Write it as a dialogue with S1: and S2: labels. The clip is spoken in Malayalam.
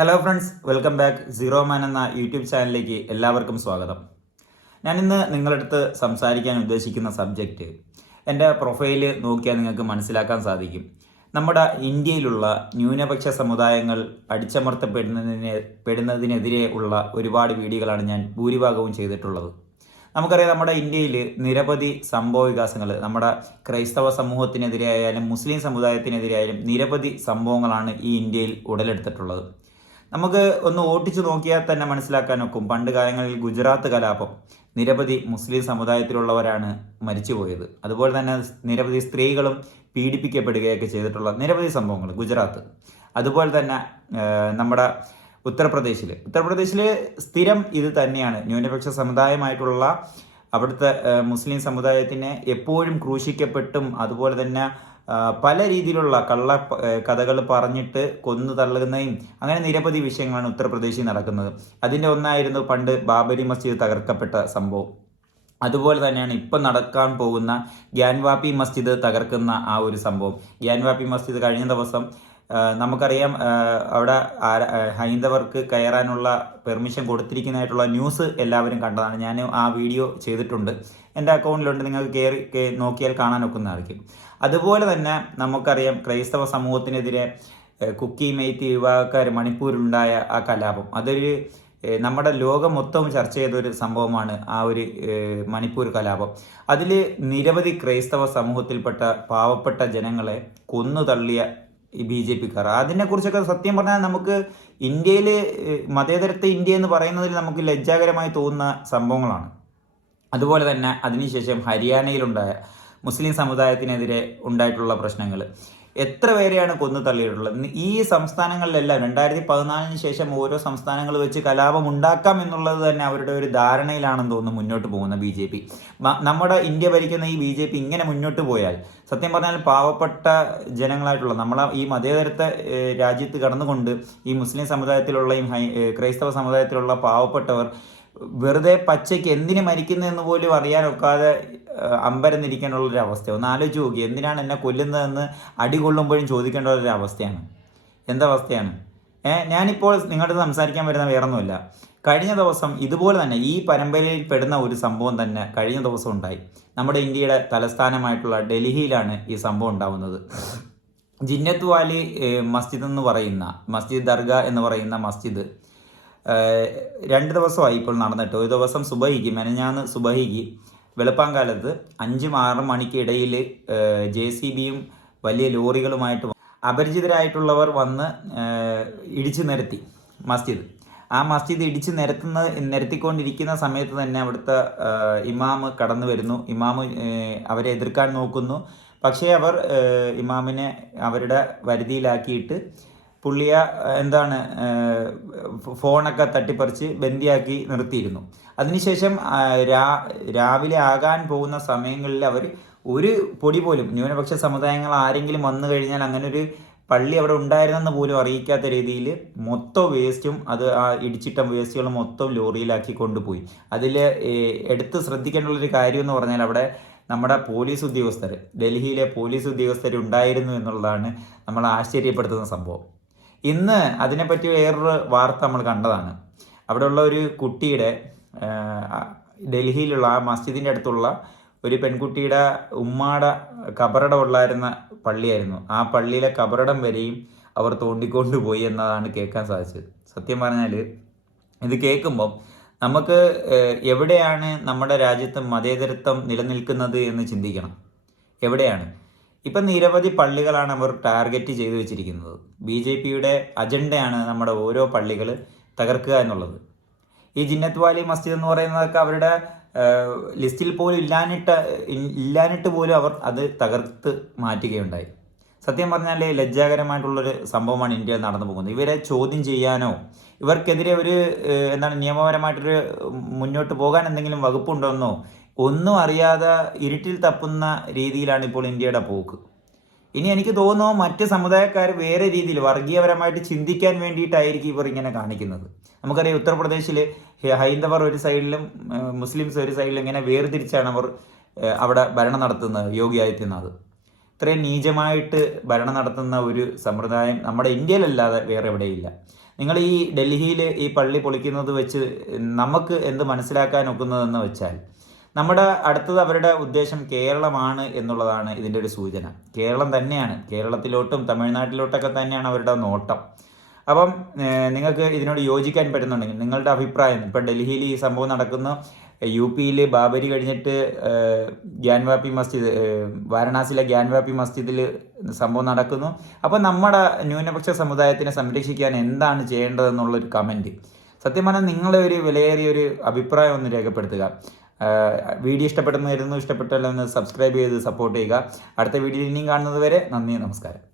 S1: Hello friends welcome back zero man എന്ന യൂട്യൂബ് ചാനലിലേക്ക് എല്ലാവർക്കും സ്വാഗതം. ഞാനിന്ന് നിങ്ങളടുത്ത് സംസാരിക്കാൻ ഉദ്ദേശിക്കുന്ന സബ്ജക്റ്റ് എന്റെ പ്രൊഫൈൽ നോക്കിയാൽ നിങ്ങൾക്ക് മനസ്സിലാക്കാൻ സാധിക്കും. നമ്മുടെ ഇന്ത്യയിലുള്ള ന്യൂനപക്ഷ സമുദായങ്ങൾ അടിച്ചമർത്തപ്പെടുന്നതിനെ പെടുന്നതിനെതിരെ ഉള്ള ഒരുപാട് വീഡിയോകളാണ് ഞാൻ ഭൂരിഭാഗവും ചെയ്തിട്ടുള്ളത്. നമുക്കറിയാം നമ്മുടെ ഇന്ത്യയിൽ നിരവധി സംഭവ വികാസങ്ങൾ നമ്മുടെ ക്രൈസ്തവ സമൂഹത്തിനെതിരെ ആയാലും മുസ്ലിം സമുദായത്തിനെതിരെ ആയാലും നിരവധി സംഭവങ്ങളാണ് ഈ ഇന്ത്യയിൽ ഉടലെടുത്തിട്ടുള്ളത്. നമുക്ക് ഒന്ന് ഓട്ടിച്ചു നോക്കിയാൽ തന്നെ മനസ്സിലാക്കാൻ ഒക്കും പണ്ട് കാലങ്ങളിൽ ഗുജറാത്ത് കലാപം. നിരവധി മുസ്ലിം സമുദായത്തിലുള്ളവരാണ് മരിച്ചുപോയത്. അതുപോലെ തന്നെ നിരവധി സ്ത്രീകളും പീഡിപ്പിക്കപ്പെടുകയൊക്കെ ചെയ്തിട്ടുള്ള നിരവധി സംഭവങ്ങൾ ഗുജറാത്ത്. അതുപോലെ തന്നെ നമ്മുടെ ഉത്തർപ്രദേശിൽ ഉത്തർപ്രദേശിൽ സ്ഥിരം ഇത് തന്നെയാണ്. ന്യൂനപക്ഷ സമുദായമായിട്ടുള്ള അവിടുത്തെ മുസ്ലിം സമുദായത്തിനെ എപ്പോഴും ക്രൂശിക്കപ്പെട്ടും അതുപോലെ തന്നെ പല രീതിയിലുള്ള കള്ള കഥകൾ പറഞ്ഞിട്ട് കൊന്നു തള്ളുന്നതും അങ്ങനെ നിരവധി വിഷയങ്ങളാണ് ഉത്തർപ്രദേശിൽ നടക്കുന്നത്. അതിന്റെ ഒന്നായിരുന്നു പണ്ട് ബാബരി മസ്ജിദ് തകർക്കപ്പെട്ട സംഭവം. അതുപോലെ തന്നെയാണ് ഇപ്പം നടക്കാൻ പോകുന്ന ഗ്യാൻവാപ്പി മസ്ജിദ് തകർക്കുന്ന ആ ഒരു സംഭവം. ഗ്യാൻവാപ്പി മസ്ജിദ് കഴിഞ്ഞ ദിവസം നമുക്കറിയാം അവിടെ ഹൈന്ദവർക്ക് കയറാനുള്ള പെർമിഷൻ കൊടുത്തിരിക്കുന്നതായിട്ടുള്ള ന്യൂസ് എല്ലാവരും കണ്ടതാണ്. ഞാൻ ആ വീഡിയോ ചെയ്തിട്ടുണ്ട്. എന്റെ അക്കൗണ്ടിലുണ്ട്. നിങ്ങൾക്ക് കയറി നോക്കിയാൽ കാണാൻ ഒക്കുന്നതായിരിക്കും അതുപോലെ തന്നെ നമുക്കറിയാം ക്രൈസ്തവ സമൂഹത്തിനെതിരെ കുക്കി മെയ്ത്തി വിഭാഗക്കാർ മണിപ്പൂരിലുണ്ടായ ആ കലാപം. അതൊരു നമ്മുടെ ലോകം മൊത്തം ചർച്ച ചെയ്ത ഒരു സംഭവമാണ് ആ ഒരു മണിപ്പൂർ കലാപം. അതിൽ നിരവധി ക്രൈസ്തവ സമൂഹത്തിൽപ്പെട്ട പാവപ്പെട്ട ജനങ്ങളെ കൊന്നു തള്ളിയ ഈ ബി ജെ പിക്കാർ. അതിനെക്കുറിച്ചൊക്കെ സത്യം പറഞ്ഞാൽ നമുക്ക് ഇന്ത്യയിൽ മതേതരത്തെ ഇന്ത്യ എന്ന് പറയുന്നതിൽ നമുക്ക് ലജ്ജാകരമായി തോന്നുന്ന സംഭവങ്ങളാണ്. അതുപോലെ തന്നെ അതിനുശേഷം ഹരിയാനയിലുണ്ടായ മുസ്ലിം സമുദായത്തിനെതിരെ ഉണ്ടായിട്ടുള്ള പ്രശ്നങ്ങൾ എത്ര പേരെയാണ് കൊന്നു തള്ളിയിട്ടുള്ളത്? ഈ സംസ്ഥാനങ്ങളിലെല്ലാം രണ്ടായിരത്തി പതിനാലിന് ശേഷം ഓരോ സംസ്ഥാനങ്ങൾ വെച്ച് കലാപം ഉണ്ടാക്കാം എന്നുള്ളത് തന്നെ അവരുടെ ഒരു ധാരണയിലാണെന്ന് തോന്നുന്നു മുന്നോട്ട് പോകുന്ന ബി ജെ പി. നമ്മുടെ ഇന്ത്യ ഭരിക്കുന്ന ഈ ബി ജെ പി ഇങ്ങനെ മുന്നോട്ട് പോയാൽ സത്യം പറഞ്ഞാൽ പാവപ്പെട്ട ജനങ്ങളായിട്ടുള്ള നമ്മളെ ഈ മതേതരത്തെ രാജ്യത്ത് കടന്നുകൊണ്ട് ഈ മുസ്ലിം സമുദായത്തിലുള്ള ഈ ക്രൈസ്തവ സമുദായത്തിലുള്ള പാവപ്പെട്ടവർ വെറുതെ പച്ചയ്ക്ക് എന്തിന് മരിക്കുന്നു എന്ന് പോലും അറിയാനൊക്കാതെ ഒരു അവസ്ഥ ഒന്ന് ആലോചിച്ച് നോക്കി എന്തിനാണ് എന്നെ കൊല്ലുന്നതെന്ന് അടി കൊള്ളുമ്പോഴും ചോദിക്കേണ്ട ഒരു അവസ്ഥയാണ് എന്താ അവസ്ഥയാണ് ഏഹ് ഞാനിപ്പോൾ നിങ്ങളുടെ സംസാരിക്കാൻ വരുന്ന വേറൊന്നുമില്ല. കഴിഞ്ഞ ദിവസം ഇതുപോലെ തന്നെ ഈ പരമ്പരയിൽ പെടുന്ന ഒരു സംഭവം തന്നെ കഴിഞ്ഞ ദിവസം ഉണ്ടായി. നമ്മുടെ ഇന്ത്യയുടെ തലസ്ഥാനമായിട്ടുള്ള ഡൽഹിയിലാണ് ഈ സംഭവം ഉണ്ടാവുന്നത്. ജിന്നത്ത് വാലി മസ്ജിദ് എന്ന് പറയുന്ന മസ്ജിദ് ദർഗ എന്ന് പറയുന്ന മസ്ജിദ് രണ്ട് ദിവസമായി ഇപ്പോൾ നടന്നിട്ട്. ഒരു ദിവസം സുബഹിക്ക് മെനഞ്ഞാന്ന് സുബഹിക്ക് വെളുപ്പാങ്കാലത്ത് അഞ്ചും ആറും മണിക്ക് ഇടയിൽ ജെ സി ബിയും വലിയ ലോറികളുമായിട്ട് അപരിചിതരായിട്ടുള്ളവർ വന്ന് ഇടിച്ചു നിരത്തി മസ്ജിദ്. ആ മസ്ജിദ് ഇടിച്ചു നിരത്തുന്ന നിരത്തിക്കൊണ്ടിരിക്കുന്ന സമയത്ത് തന്നെ അവിടുത്തെ ഇമാമ് കടന്നു വരുന്നു. ഇമാമ് അവരെ എതിർക്കാൻ നോക്കുന്നു. പക്ഷേ അവർ ഇമാമിനെ അവരുടെ വരുതിയിലാക്കിയിട്ട് പുള്ളിയെ എന്താണ് ഫോണൊക്കെ തട്ടിപ്പറിച്ച് ബന്ദിയാക്കി നിർത്തിയിരുന്നു. അതിനുശേഷം രാ രാവിലെ ആകാൻ പോകുന്ന സമയങ്ങളിൽ അവർ ഒരു പൊടി പോലും ന്യൂനപക്ഷ സമുദായങ്ങൾ ആരെങ്കിലും വന്നു കഴിഞ്ഞാൽ അങ്ങനെ ഒരു പള്ളി അവിടെ ഉണ്ടായിരുന്നെന്ന് പോലും അറിയിക്കാത്ത രീതിയിൽ മൊത്തം വേസ്റ്റും അത് ആ ഇടിച്ചിട്ട വേസ്റ്റുകളും മൊത്തം ലോറിയിലാക്കി കൊണ്ടുപോയി. അതിൽ എടുത്ത് ശ്രദ്ധിക്കേണ്ടുള്ളൊരു കാര്യം എന്ന് പറഞ്ഞാൽ അവിടെ നമ്മുടെ പോലീസ് ഉദ്യോഗസ്ഥർ ഡൽഹിയിലെ പോലീസ് ഉദ്യോഗസ്ഥർ ഉണ്ടായിരുന്നു എന്നുള്ളതാണ് നമ്മൾ ആശ്ചര്യപ്പെടുത്തുന്ന സംഭവം. ഇന്ന് അതിനെപ്പറ്റി വേറൊരു വാർത്ത നമ്മൾ കണ്ടതാണ്. അവിടെയുള്ള ഒരു കുട്ടിയുടെ ഡൽഹിയിലുള്ള ആ മസ്ജിദിന്റെ അടുത്തുള്ള ഒരു പെൺകുട്ടിയുടെ ഉമ്മാടെ കബറടം ഉള്ളായിരുന്ന പള്ളിയായിരുന്നു. ആ പള്ളിയിലെ കബറടം വരെയും അവർ തോണ്ടിക്കൊണ്ടുപോയി എന്നതാണ് കേൾക്കാൻ സാധിച്ചത്. സത്യം പറഞ്ഞാൽ ഇത് കേൾക്കുമ്പം നമുക്ക് എവിടെയാണ് നമ്മുടെ രാജ്യത്ത് മതേതരത്വം നിലനിൽക്കുന്നത് എന്ന് ചിന്തിക്കണം. എവിടെയാണ്? ഇപ്പം നിരവധി പള്ളികളാണ് അവർ ടാർഗറ്റ് ചെയ്തു വെച്ചിരിക്കുന്നത്. ബി ജെ പിയുടെ അജണ്ടയാണ് നമ്മുടെ ഓരോ പള്ളികൾ തകർക്കുക എന്നുള്ളത്. ഈ ജിന്നത്ത് വാലി മസ്ജിദ് എന്ന് പറയുന്നതൊക്കെ അവരുടെ ലിസ്റ്റിൽ പോലും ഇല്ലാനിട്ട് ഇല്ലാനിട്ട് പോലും അവർ അത് തകർത്ത് മാറ്റുകയുണ്ടായി. സത്യം പറഞ്ഞാൽ ലജ്ജാകരമായിട്ടുള്ളൊരു സംഭവമാണ് ഇന്ത്യയിൽ നടന്നു പോകുന്നത്. ഇവരെ ചോദ്യം ചെയ്യാനോ ഇവർക്കെതിരെ ഒരു എന്താണ് നിയമപരമായിട്ടൊരു മുന്നോട്ട് പോകാൻ എന്തെങ്കിലും വകുപ്പുണ്ടോന്നോ ഒന്നും അറിയാതെ ഇരുട്ടിൽ തപ്പുന്ന രീതിയിലാണ് ഇപ്പോൾ ഇന്ത്യയുടെ പോക്ക്. ഇനി എനിക്ക് തോന്നുന്നു മറ്റ് സമുദായക്കാർ വേറെ രീതിയിൽ വർഗീയപരമായിട്ട് ചിന്തിക്കാൻ വേണ്ടിയിട്ടായിരിക്കും ഇവർ ഇങ്ങനെ കാണിക്കുന്നത്. നമുക്കറിയാം ഉത്തർപ്രദേശിൽ ഹൈന്ദവർ ഒരു സൈഡിലും മുസ്ലിംസ് ഒരു സൈഡിലും ഇങ്ങനെ വേർതിരിച്ചാണ് അവർ അവിടെ ഭരണം നടത്തുന്നത് യോഗി ആദിത്യനാഥ്. ഇത്രയും നീചമായിട്ട് ഭരണം നടത്തുന്ന ഒരു സമ്പ്രദായം നമ്മുടെ ഇന്ത്യയിലല്ലാതെ വേറെ എവിടെയില്ല. നിങ്ങൾ ഈ ഡൽഹിയിൽ ഈ പള്ളി പൊളിക്കുന്നത് വെച്ച് നമുക്ക് എന്ത് മനസ്സിലാക്കാൻ ഒക്കുന്നതെന്ന് വെച്ചാൽ നമ്മുടെ അടുത്തത് അവരുടെ ഉദ്ദേശം കേരളമാണ് എന്നുള്ളതാണ് ഇതിന്റെ ഒരു സൂചന. കേരളം തന്നെയാണ്. കേരളത്തിലോട്ടും തമിഴ്നാട്ടിലോട്ടൊക്കെ തന്നെയാണ് അവരുടെ നോട്ടം. അപ്പം നിങ്ങൾക്ക് ഇതിനോട് യോജിക്കാൻ പറ്റുന്നുണ്ടെങ്കിൽ നിങ്ങളുടെ അഭിപ്രായം ഇപ്പം ഡൽഹിയിൽ ഈ സംഭവം നടക്കുന്നു. യു പിയിൽ ബാബരി കഴിഞ്ഞിട്ട് ഗ്യാൻവാപ്പി മസ്ജിദ് വാരണാസിയിലെ ഗ്യാൻവാപ്പി മസ്ജിദിൽ സംഭവം നടക്കുന്നു. അപ്പോൾ നമ്മുടെ ന്യൂനപക്ഷ സമുദായത്തിനെ സംരക്ഷിക്കാൻ എന്താണ് ചെയ്യേണ്ടതെന്നുള്ളൊരു കമന്റ്. സത്യം പറഞ്ഞാൽ നിങ്ങളെ ഒരു വിലയേറിയ ഒരു അഭിപ്രായം ഒന്ന് രേഖപ്പെടുത്തുക. വീഡിയോ ഇഷ്ടപ്പെടുന്നതായിരുന്നു ഇഷ്ടപ്പെട്ടല്ലോ ഒന്ന് സബ്സ്ക്രൈബ് ചെയ്ത് സപ്പോർട്ട് ചെയ്യുക. അടുത്ത വീഡിയോ ഇനിയും കാണുന്നത് വരെ നന്ദി നമസ്കാരം.